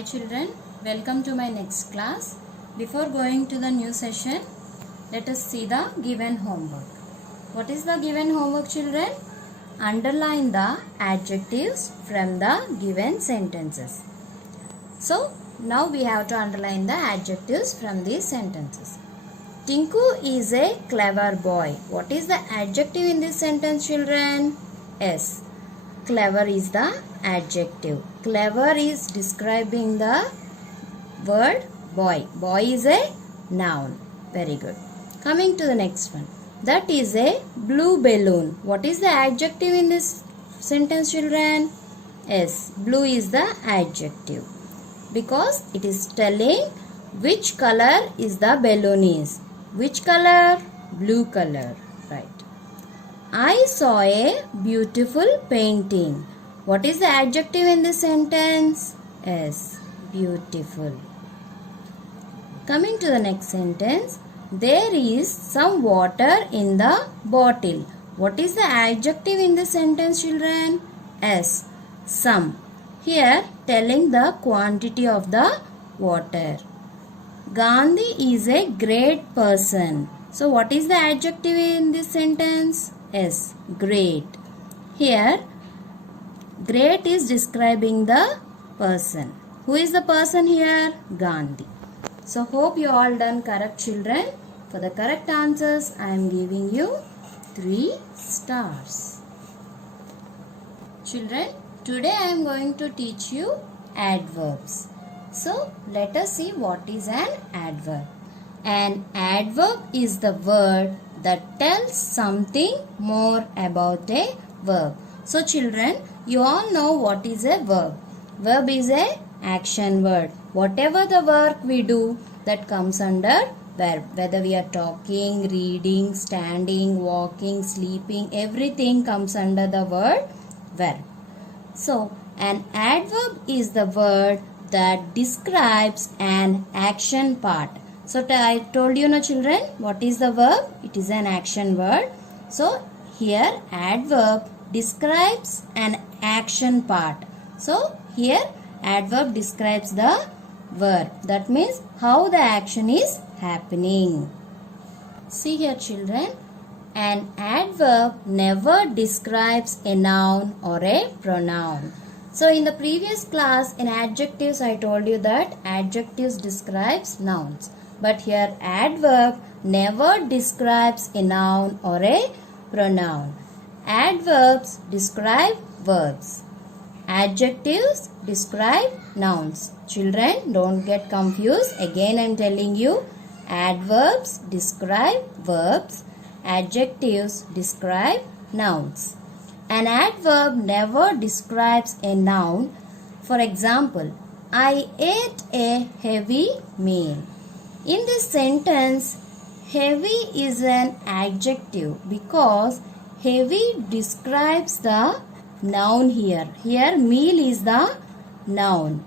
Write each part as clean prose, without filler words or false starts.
Hi children, welcome to my next class. Before going to the new session, let us see the given homework. What is the given homework, children? Underline the adjectives from the given sentences. So now we have to underline the adjectives from these sentences. Tinku is a clever boy. What is the adjective in this sentence, children? Yes. Clever is the adjective. Clever is describing the word boy. Boy is a noun. Very good. Coming to the next one. That is a blue balloon. What is the adjective in this sentence, children? Yes, blue is the adjective. Because it is telling which color is the balloon is. Which color? Blue color. Right. I saw a beautiful painting. What is the adjective in this sentence? Yes, beautiful. Coming to the next sentence. There is some water in the bottle. What is the adjective in this sentence, children? Yes, some. Here telling the quantity of the water. Gandhi is a great person. So what is the adjective in this sentence? Yes, great. Here, great is describing the person. Who is the person here? Gandhi. So hope you all done correct, children. For the correct answers, I am giving you 3 stars. Children, today I am going to teach you adverbs. So let us see what is an adverb. An adverb is the word that tells something more about a verb. So children, you all know what is a verb. Verb is a action word. Whatever the work we do, that comes under verb. Whether we are talking, reading, standing, walking, sleeping, everything comes under the word verb. So an adverb is the word that describes an action part. So I told you, no children, what is the verb? It is an action word. So here adverb describes an action part. So here adverb describes the verb. That means how the action is happening. See here, children, an adverb never describes a noun or a pronoun. So in the previous class in adjectives I told you that adjectives describes nouns. But here adverb never describes a noun or a pronoun. Adverbs describe verbs. Adjectives describe nouns. Children, don't get confused. Again I am telling you, adverbs describe verbs. Adjectives describe nouns. An adverb never describes a noun. For example, I ate a heavy meal. In this sentence, heavy is an adjective because heavy describes the noun here. Here meal is the noun.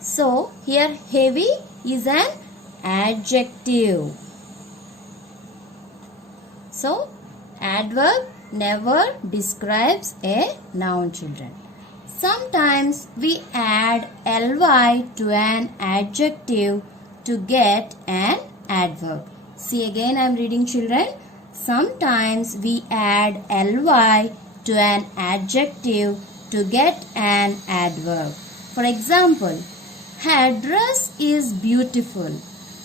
So here heavy is an adjective. So adverb never describes a noun, children. Sometimes we add ly to an adjective to get an adverb. See again I am reading, children. Sometimes we add ly to an adjective to get an adverb. For example, her dress is beautiful.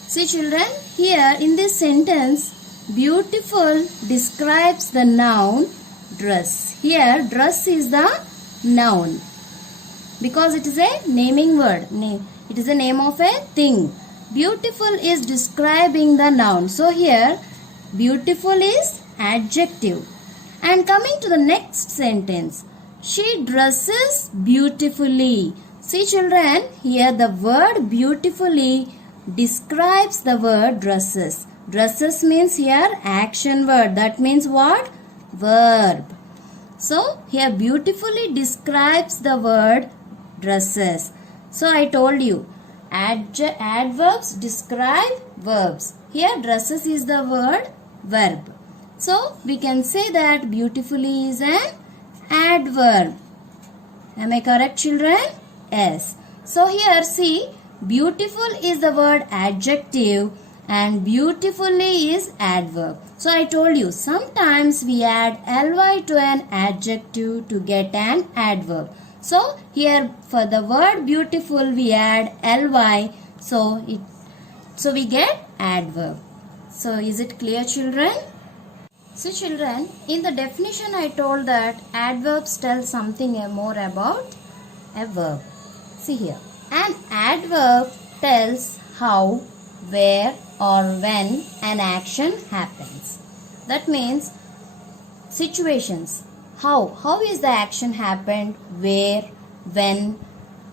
See children, here in this sentence, beautiful describes the noun dress. Here dress is the noun because it is a naming word. It is the name of a thing. Beautiful is describing the noun. So here beautiful is adjective. And coming to the next sentence, she dresses beautifully. See children, here the word beautifully describes the word dresses. Dresses means here action word. That means what? Verb. So here beautifully describes the word dresses. So I told you adverbs describe verbs. Here dresses is the word verb. So we can say that beautifully is an adverb. Am I correct, children? Yes. So here see, beautiful is the word adjective and beautifully is adverb. So I told you sometimes we add ly to an adjective to get an adverb. So here for the word beautiful we add ly, so we get adverb. So is it clear, children? So children, in the definition I told that adverbs tell something more about a verb. See here, an adverb tells how, where or when an action happens. That means situations. How is the action happened, where, when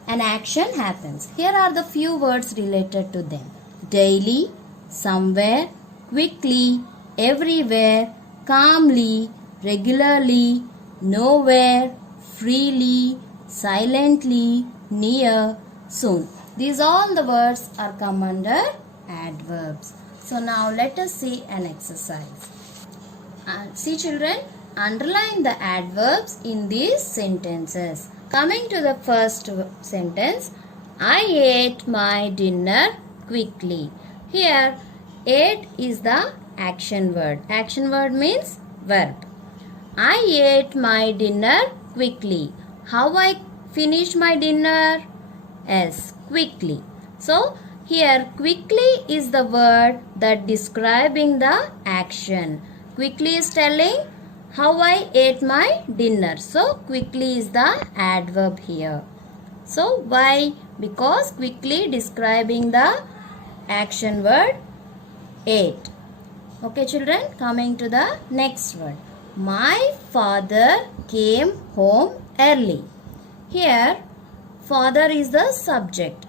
an action happens. Here are the few words related to them. Daily, somewhere, quickly, everywhere, calmly, regularly, nowhere, freely, silently, near, soon. These all the words are come under adverbs. So now let us see an exercise. See children, underline the adverbs in these sentences. Coming to the first sentence, I ate my dinner quickly. Here, ate is the action word. Action word means verb. I ate my dinner quickly. How I finished my dinner? Yes, quickly. So, here quickly is the word that describing the action. Quickly is telling how I ate my dinner. So, quickly is the adverb here. So, why? Because quickly describing the action word ate. Okay children, coming to the next word. My father came home early. Here, father is the subject.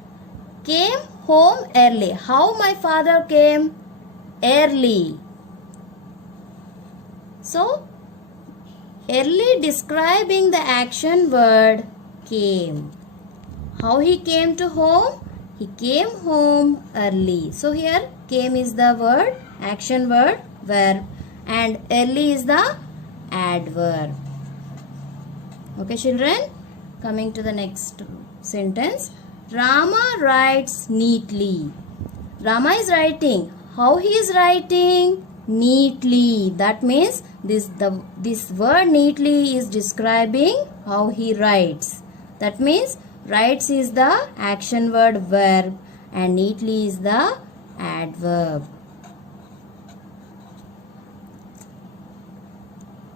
Came home early. How my father came? Early. So, early describing the action word came. How he came to home? He came home early. So, here came is the word, action word, verb, and early is the adverb. Okay children, coming to the next sentence. Rama writes neatly. Rama is writing. How he is writing? Neatly. That means this word neatly is describing how he writes. That means writes is the action word verb and neatly is the adverb.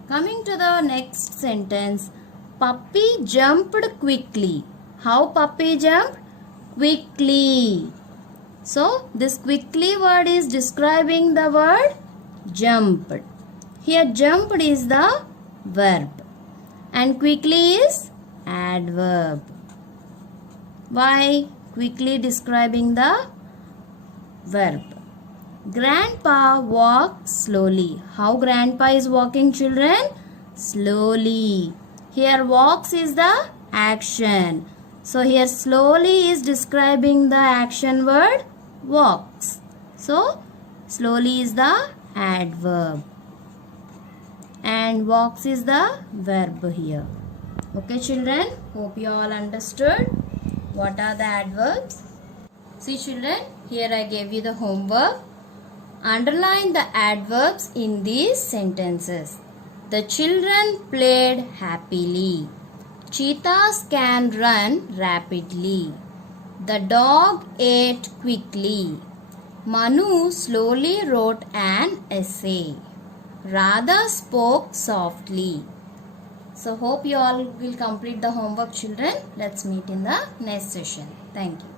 Coming to the next sentence, puppy jumped quickly. How puppy jumped? Quickly. So, this quickly word is describing the word jumped. Here jumped is the verb and quickly is adverb. Why? Quickly describing the verb. Grandpa walks slowly. How grandpa is walking, children? Slowly. Here walks is the action. So here slowly is describing the action word walks. So slowly is the adverb. And walks is the verb here. Okay children, hope you all understood. What are the adverbs? See children, here I gave you the homework. Underline the adverbs in these sentences. The children played happily. Cheetahs can run rapidly. The dog ate quickly. Manu slowly wrote an essay. Radha spoke softly. So hope you all will complete the homework children. Let's meet in the next session. Thank you.